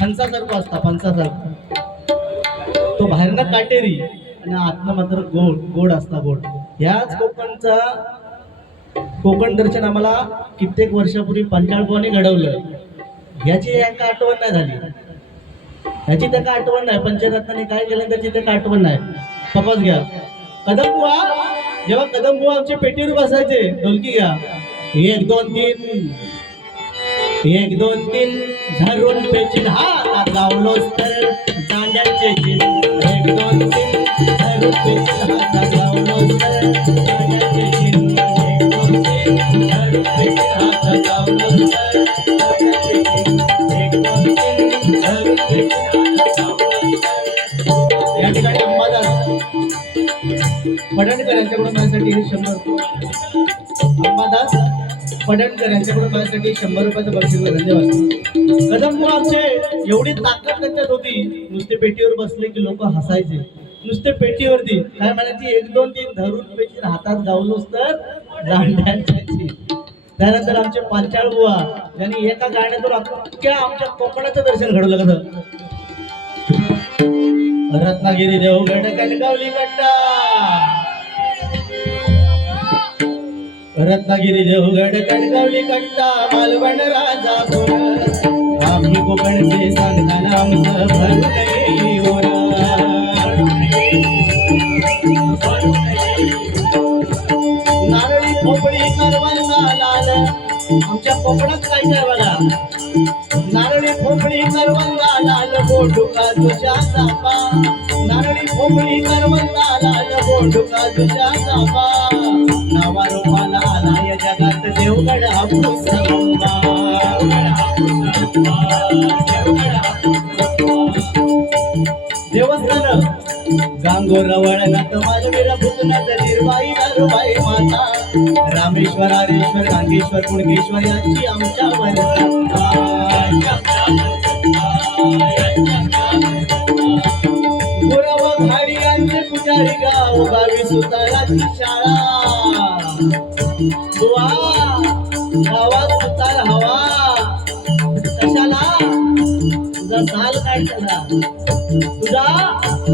फणसासारखं असता, फणसासारखं. तो बाहेरनं काटेरी आणि आतनं मात्र गोड असता, गोड. ह्याच कोकणचा कोकण दर्शन आम्हाला कित्येक वर्षापूर्वी पंचाळबाने घडवलं. ह्याची एका आठवण नाही झाली, ह्याची त्याला आठवण नाही. पंचरत्नाने काय केलं त्याची त्याला आठवण नाही. तपास घ्या. कदमबुवा, जेव्हा कदमबुवा आमच्या पेटीवर बसायचे, ढोलकी घ्या, 1 2 3 1 2 3 धरून पेचिन हातात लावलोस तर दांड्याचे चिन, 1 2 3 धरून पेचिन हातात लावलोस तर दांड्याचे चिन, 1 2 3 धरून पेचिन हातात लावलोस तर दांड्याचे चिन, 1 2 3 धरून पेचिन हातात लावलोस तर. या ठिकाणी अंबादास पडणकर यांच्याकडून माझ्यासाठी हे 100, अंबादास पडणकर यांच्याकडून माझ्यासाठी 100 रुपयाचं बक्षीस. धन्यवाद. कदमबुवा आमचे एवढी ताकद त्यांच्यात होती, नुसते पेटीवर बसले की लोक हसायचे. नुसते पेटीवरती काय म्हणायची, 1 2 3 धरून पेटीवर हातात गावलोस तर दांड्याची. त्यानंतर आमचे पांचाळबुवा यांनी एका गाण्यातून अख्ख्या आमच्या कोकणाचं दर्शन घडवलं. कसं, रत्नागिरी देवगड कणकवली कट्टा, रत्नागिरी देवगड कणकवली कट्टा, मालवण राजापूर, आम्ही कोकणचे संतान आमचं भरलंय ओर. नारळी भोपळी करवंदा लाल, आमच्या कोकणात काय काय बघा, नारळी भोपळी करवंदा लाल, बोटुका तुझ्या चापा, नारळी ओमळी करवंदाला बोंडुका तुझ्या चापा नावा रूपाला आला या जगात देवगड हापूस रंबा देवस्थान गांगोर वळणात मालवीरा भूतनाथ निर्वाई दारुबाई माता रामेश्वर हरेश्वर गांगेश्वर कुणकेश्वर यांची आमच्यावर गुरव घाडी यांचे पुजारी गाव गावी सुताराची शाळा दुआ गावात सुतार हवा कशाला तुझा साल काढला तुझा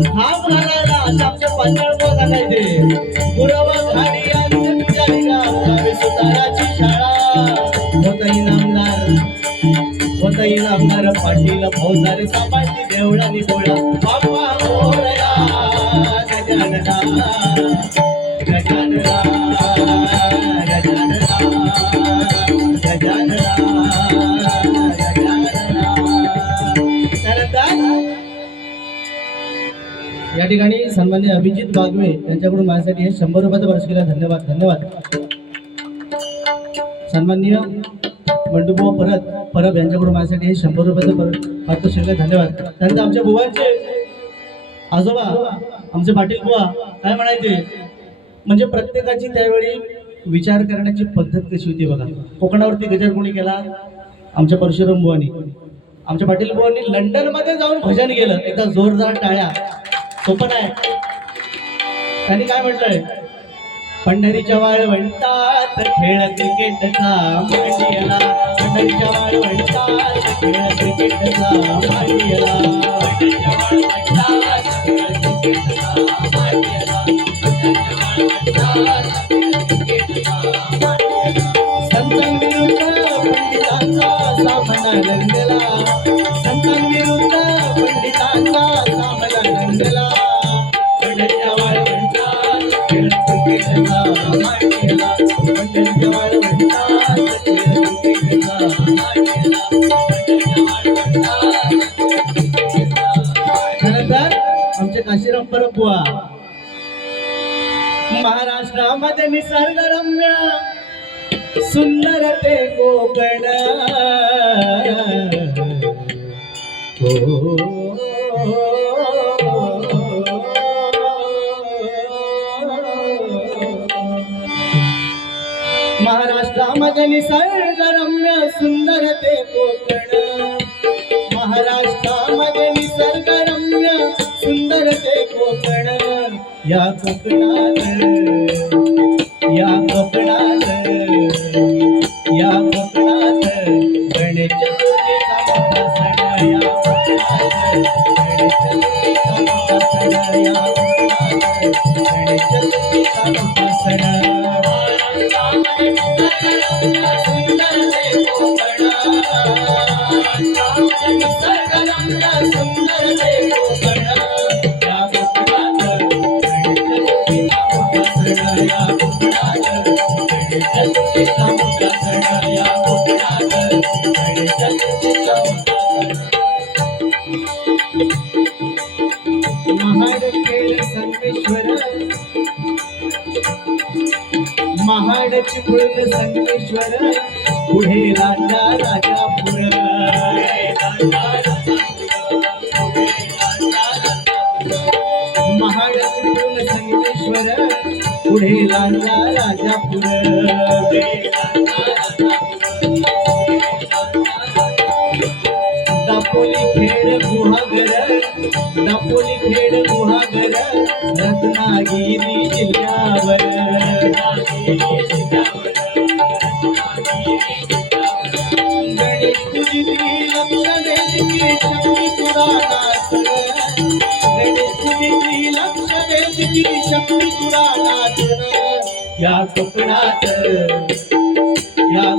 हाम घालायला असं आमच्या पांचाळ सांगायचे गुरव घाडी यांचे पुजारी गाव गावी सुताराची शाळा होता इनामदार पाटील फौजदार सापाटी देवळानी गोळा बाप्पा मोरया गजानना गजानना गजानना गजानना या ठिकाणी सन्मान्य अभिजित बागवे यांच्याकडून माझ्यासाठी हे 100 रुपयाचं पुरस्कार धन्यवाद धन्यवाद सन्माननीय बंडूभाऊ परब यांच्याकडून माझ्यासाठी हे 100 रुपयाचं पारितोषिक धन्यवाद त्यांचं आमच्या बुवांचे आजोबा आमचे पाटील बुवा काय म्हणायचे म्हणजे प्रत्येकाची त्यावेळी विचार करण्याची पद्धत कशी होती बघा कोकणावरती गजर कोणी केला आमच्या परशुराम बुवांनी आमच्या पाटील बुवांनी लंडनमध्ये जाऊन भजन केलं एकदा जोरदार टाळ्या सोपं आहे त्यांनी काय म्हटलंय पंढरीच्या वाळवंटात खेळ क्रिकेटचा मांडियला पंढरीच्या वाळवंटात खेळ क्रिकेटचा मांडियला संतांविरुद्ध पंडितांचा सामना रंगला संतांविरुद्ध पंडितांचा सामना रंगला पंढरीच्या वाळवंटात खेळ क्रिकेटचा मांडियला पंढरीच्या वाळवंटात खेळ क्रिकेटचा मांडियला पंढरीच्या वाळवंटात त्यानंतर आमचे काशीराम परब बुवा महाराष्ट्रामध्ये निसर्गरम्य सुंदर ते कोकण महाराष्ट्रामध्ये निसर्गरम्य सुंदर ते कोकण महाराष्ट्रामध्ये निसर्गरम्य सुंदर ते कोकण या कोकणात गणेश चतुर्थीचा मोठा सण या गणेश चतुर्थीचा मोठा सण सुंदर ते कोकण सुंदर ते कोकण या कोकणात या कोकणात गणेश चतुर्थीचा मोठा सण या कोकणात गणेश चतुर्थीचा मोठा महाड खेळ संगमेश्वर महाड चिपळूण संगमेश्वर पुढे राजा राजापूर महाड चिपळूण संगमेश्वर पुढे राजा राजापूर दापोली खेड गुहागर दापोली खेड गुहागर रत्नागिरी जिल्ह्यावर गणेश तुझी लक्ष देत की शक्ती तुला नाचण गणेश तुझी लक्ष देत की शक्ती तुला नाचण या कोकणात गणेश चतुर्थीचा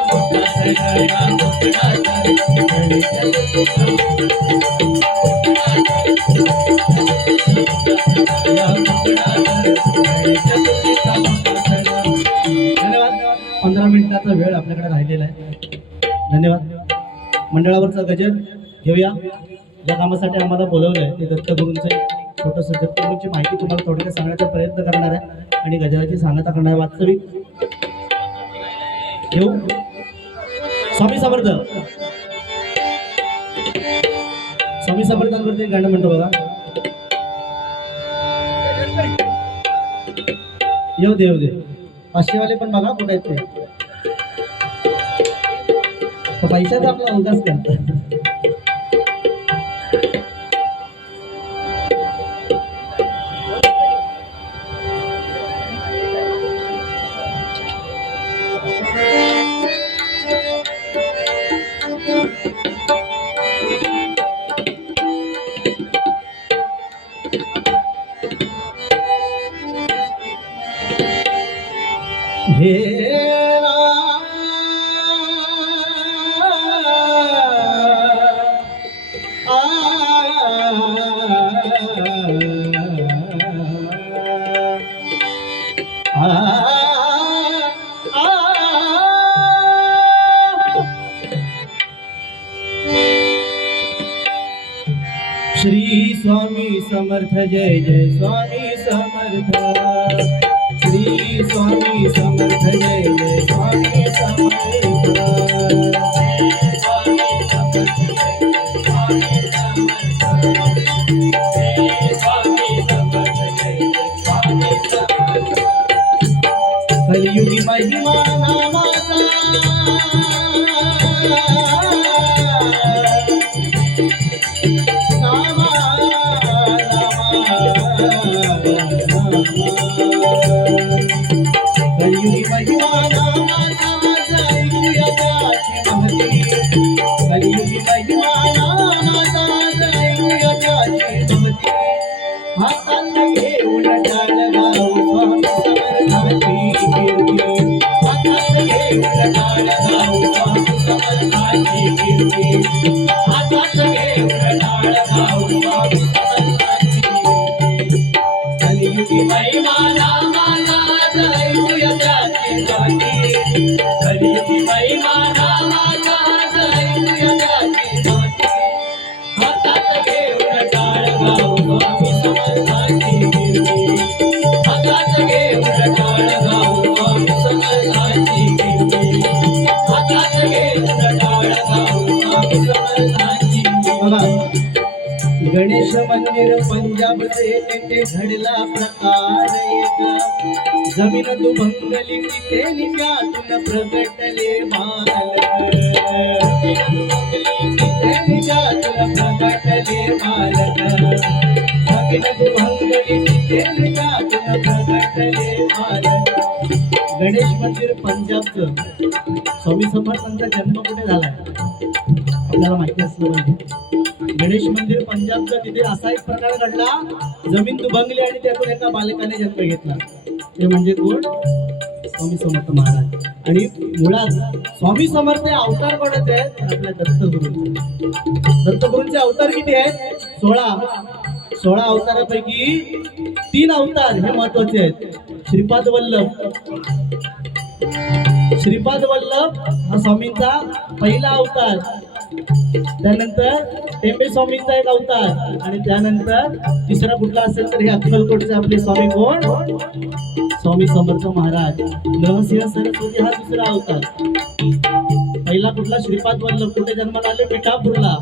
मोठा सण या कोकणात गणेश चतुर्थीचा या कोकणात गणेश चतुर्थीचा मोठा सण धन्यवाद 15 मिनिटाचा वेळ आपल्याकडे राहिलेला आहे धन्यवाद मंडळावरचा गजर घेऊया. ज्या कामासाठी आम्हाला बोलवलं आहे ते दत्तगुरूंचं छोटंसं दत्तगुरूंची माहिती तुम्हाला थोडक्यात सांगण्याचा प्रयत्न करणार आहे आणि गजराची सांगता करणार आहे. वास्तविक घेऊ. स्वामी समर्थ. स्वामी समर्थांवरती गाणं म्हणतो बघा. येऊ दे येऊ दे. पाचशेवाले पण बघा कुठे आहेत ते. पैशाचा आपला उगाच करतात. हे श्री स्वामी समर्थ जय जय स्वामी समर्थ. श्री स्वामी समर्थ जय जय स्वामी समर्थ. कलियुगी महिमा नामाचा कलियुगी महिमा नामाचा ऐकूया त्याची महती. कलियुगी महिमा नामाचा ऐकूया त्याची महती. हातात घेऊन टाळ गाऊ स्वामी समर्थाची कीर्ती. हातात घेऊन टाळ गाऊ स्वामी समर्थाची कीर्ती. हातात घेऊन टाळ गाऊ स्वामी समर्थाची कीर्ती. कलियुगी महिमा नामाचा ऐकूया त्याची महती. कलियुगी महिमा नामाचा ऐकूया त्याची महती. हातात घेऊन टाळ गाऊ स्वामी समर्थाची कीर्ती. हातात घेऊन टाळ गाऊ स्वामी समर्थाची कीर्ती. हातात घेऊन टाळ गाऊ स्वामी समर्थाची कीर्ती. गणेश मंदिर पंजाबचे तिथे घडला प्रकार एक. जमीन दुभंगली तिथे निजातून प्रगटले बालक. तिथे निजातून प्रगटले बालक. जमीन दुभंगली तिथे निजातून प्रगटले बालक. गणेश मंदिर पंजाबचं स्वामी समर्थांचा जन्म कुठे झाला आपल्याला माहिती असलं पाहिजे. गणेश मंदिर पंजाबचा तिथे असा एक प्रकार घडला. जमीन दुभंगली आणि त्यातून एका बालकाने जन्म घेतला. ते म्हणजे कोण? स्वामी समर्थ महाराज. आणि मुळात स्वामी समर्थ हे अवतार कोणाचे आहेत? आपल्या दत्तगुरूंचे. दत्तगुरूंचे अवतार किती आहेत? 16 अवतारापैकी 3 अवतार हे महत्वाचे आहेत. श्रीपाद वल्लभ हा स्वामींचा पहिला अवतार. त्यानंतर टेंबे स्वामींचा एक अवतार आणि त्यानंतर तिसरा कुठला असेल तर हे अक्कलकोटचे आपले स्वामी कोण? स्वामी समर्थ महाराज. नरसिंह सरस्वती हा दुसरा अवतार. पहिला कुठला? श्रीपाद वल्लभ. कुठे जन्माला आले? पिठापूरला.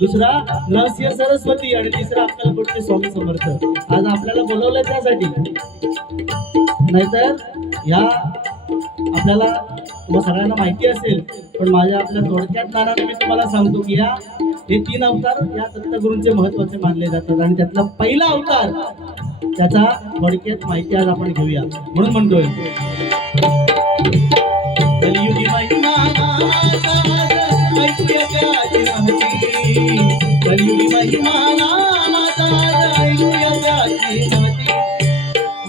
दुसरा नरसिंह सरस्वती आणि तिसरा अक्कलकोटचे स्वामी समर्थ. आज आपल्याला बोलवलंय त्यासाठी. नाहीतर या आपल्याला सगळ्यांना माहिती असेल पण माझ्या आपल्या थोडक्यात ज्ञानाने मी तुम्हाला सांगतो की हे 3 अवतार या दत्तगुरूंचे महत्वाचे मानले जातात आणि त्यातला पहिला अवतार त्याचा थोडक्यात माहिती आज आपण घेऊया. म्हणून म्हणतोय कलियुगी महिमा ऐकूया त्याची महती. कलियुगी महिमा ऐकूया त्याची महती.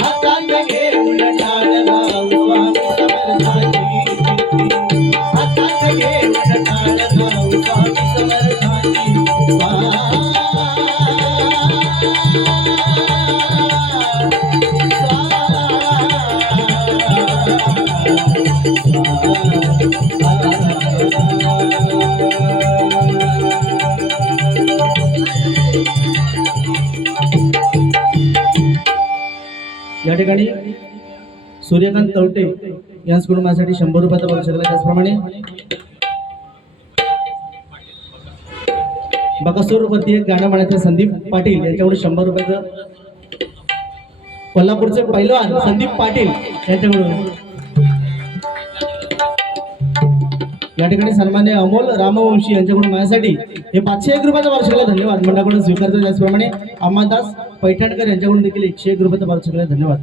हातात घेऊन टाळ गाऊ स्वामी समर्थाची कीर्ती. हातात घेऊन टाळ गाऊ स्वामी समर्थाची या ठिकाणी सूर्यकांत तवटे यांच्याकडून माझ्यासाठी 100 रुपयाचा पुरस्कार आहे. त्याचप्रमाणे बकासूरवरती एक गाणं म्हणायचं संदीप पाटील यांच्याकडून 100 रुपयाचं, कोल्हापूरचे पैलवान संदीप पाटील यांच्याकडून या ठिकाणी सन्मान्य अमोल रामवंशी यांच्याकडून माझ्यासाठी हे 501 रुपयाचा वार्षिकला धन्यवाद मंडळाकडून स्वीकारतो. त्याचप्रमाणे अम्मादास पैठणकर यांच्याकडून देखील 101 रुपयाचा वार्षिकला धन्यवाद.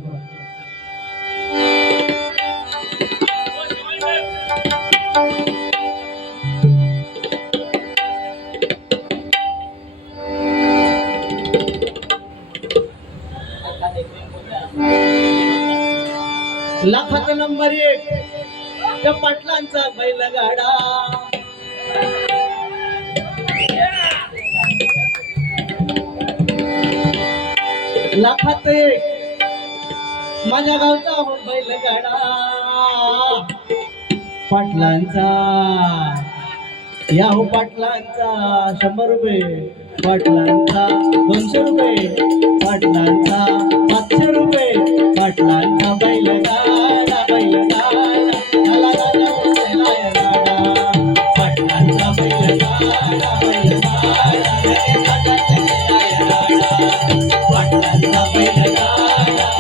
लाखात नंबर 1 त्या पाटलांचा बैलगाडा, लाखात 1 माझ्या गावचा हो बैलगाडा, पाटलांचा या हो पाटलांचा 100 रुपये, पाटलांचा 200 रुपये, पाटलांचा 500 रुपये, पाटलांचा बैलगाडा बैलगाडा लाला लाला उचलाय गाडा, पाटलांचा बैलगाडा बैलगाडा पाटलांचा बैलगाडा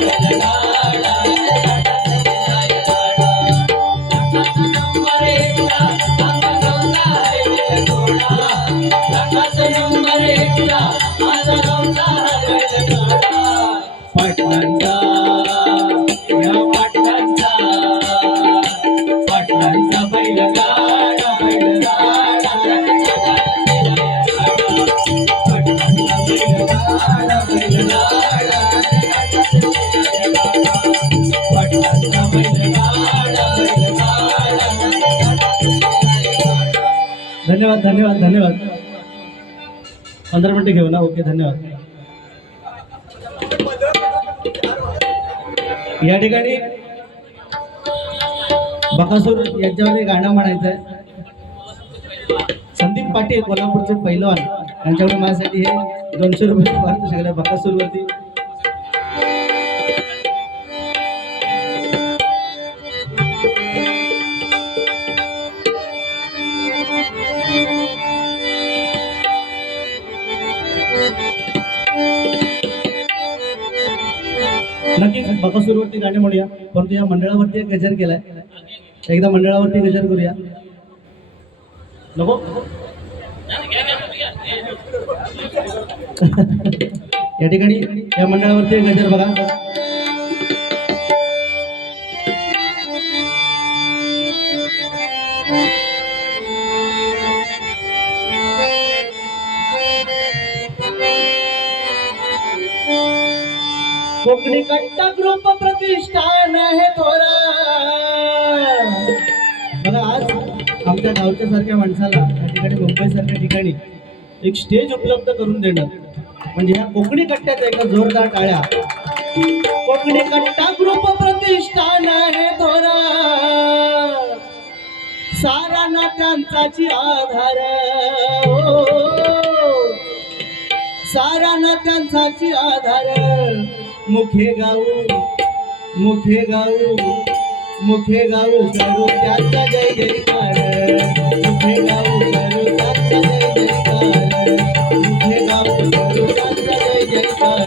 बैलगाडा पाटलांचा या पाटलांचा पाटलांचा बैलगाडा बैलगाडा पाटलांचा बैलगाडा बैलगाडा पाटलांचा बैलगाडा बैलगाडा. धन्यवाद धन्यवाद धन्यवाद. 15 मिनिटं घेऊ ना. ओके धन्यवाद. या ठिकाणी बकासूर यांच्यावरती गाणं म्हणायचं आहे. संदीप पाटील कोल्हापूरचे पैलवान यांच्याकडून माझ्यासाठी हे 200 रुपये वाटू शकले बकासूरवरती. नक्कीच बकासूरवरती गाणे म्हणूया, परंतु या मंडळावरती एक गजर केलाय. एकदा मंडळावरती गजर करूया नको. या ठिकाणी या मंडळावरती एक गजर बघा. कोकणी कट्टा ग्रुप प्रतिष्ठान हे थोरा. बघा आज आमच्या गावच्या सारख्या माणसाला या ठिकाणी मुंबईसारख्या ठिकाणी एक स्टेज उपलब्ध करून देणं म्हणजे ह्या कोकणी कट्ट्याचा एका जोरदार टाळ्या. कोकणी कट्टा ग्रुप प्रतिष्ठान हे थोरा, सारा नात्यांचाची आधार, सारा नात्यांचाची आधार. मुखे गाऊ मुखे गाऊ मुखे गाऊ करू त्याचा जय जयकार, मुखे गाऊ करू त्याचा जय जयकार, मुखे गाऊ करू त्याचा जय जयकार.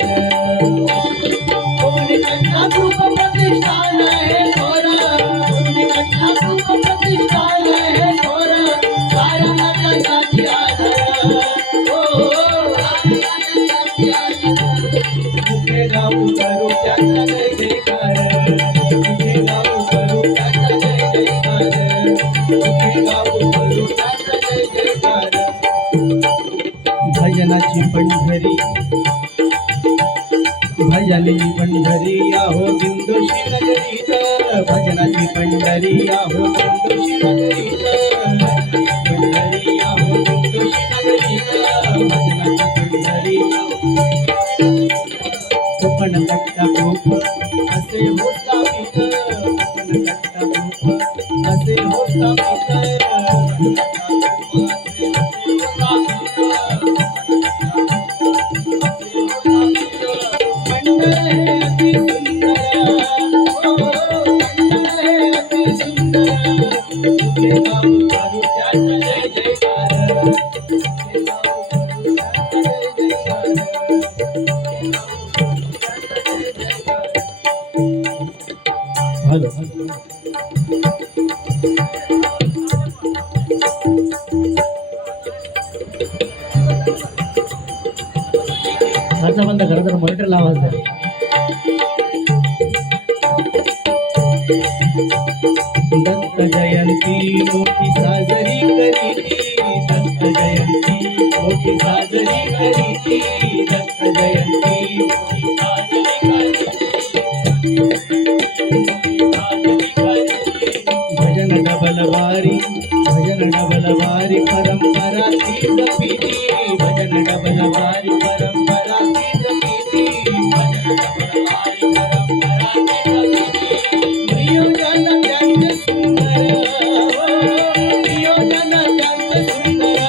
कोकणी कट्टा ग्रुप प्रतिष्ठान हे थोरा, कोकणी कट्टा ग्रुप प्रतिष्ठान हे थोरा, सारा नात्यांचाची आधार. मुखे गाऊ करू त्याचा जय जयकार, मुखे गाऊ करू त्याचा जय जयकार, मुखे गाऊ करू त्याचा जय जयकार. भजनाची पंढरी भजनाची पंढरी आहो दिंडोशी नगरीत, भजनाची पंढरी आहो दिंडोशी नगरीत, पंढरी आहो दिंडोशी नगरीत, भजनाची पंढरी. कोकण कट्टा ग्रुप असे हो स्थापित, कोकण कट्टा ग्रुप असे हो स्थापित, मंडळ हे अति सुंदर नाव करू त्याचा जय जयकार हे नाव करू त्याचा जय जयकार हॅलो बंद करा तर मॉनिटर लावा दत्त जयंती मोठी साजरी करीती दत्त जयंती मोठी साजरी करीती दत्त जयंती मोठी साजरी करीती भजन डबल वारी परंपरा ती जपीती भजन डबल वारी परंपरा ती जपीती भजन डबल वारी परंपरा ती जपीती नियोजन त्यांचे सुंदर नियोजन त्यांचे सुंदर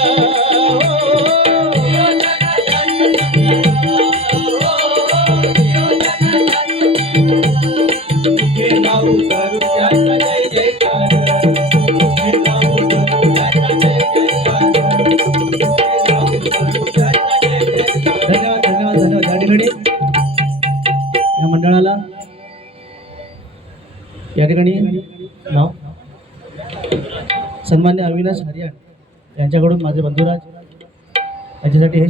हे नाव करू त्याचा जय जयकार हे नाव करू त्याचा जय जयकार हे नाव करू त्याचा जय जयकार धन्यवाद धन्यवाद धन्यवाद या ठिकाणी या मंडळाला या ठिकाणी नाव सन्मान्य अविनाश हरियाण यांच्याकडून माझे बंधुराज यांच्यासाठी हे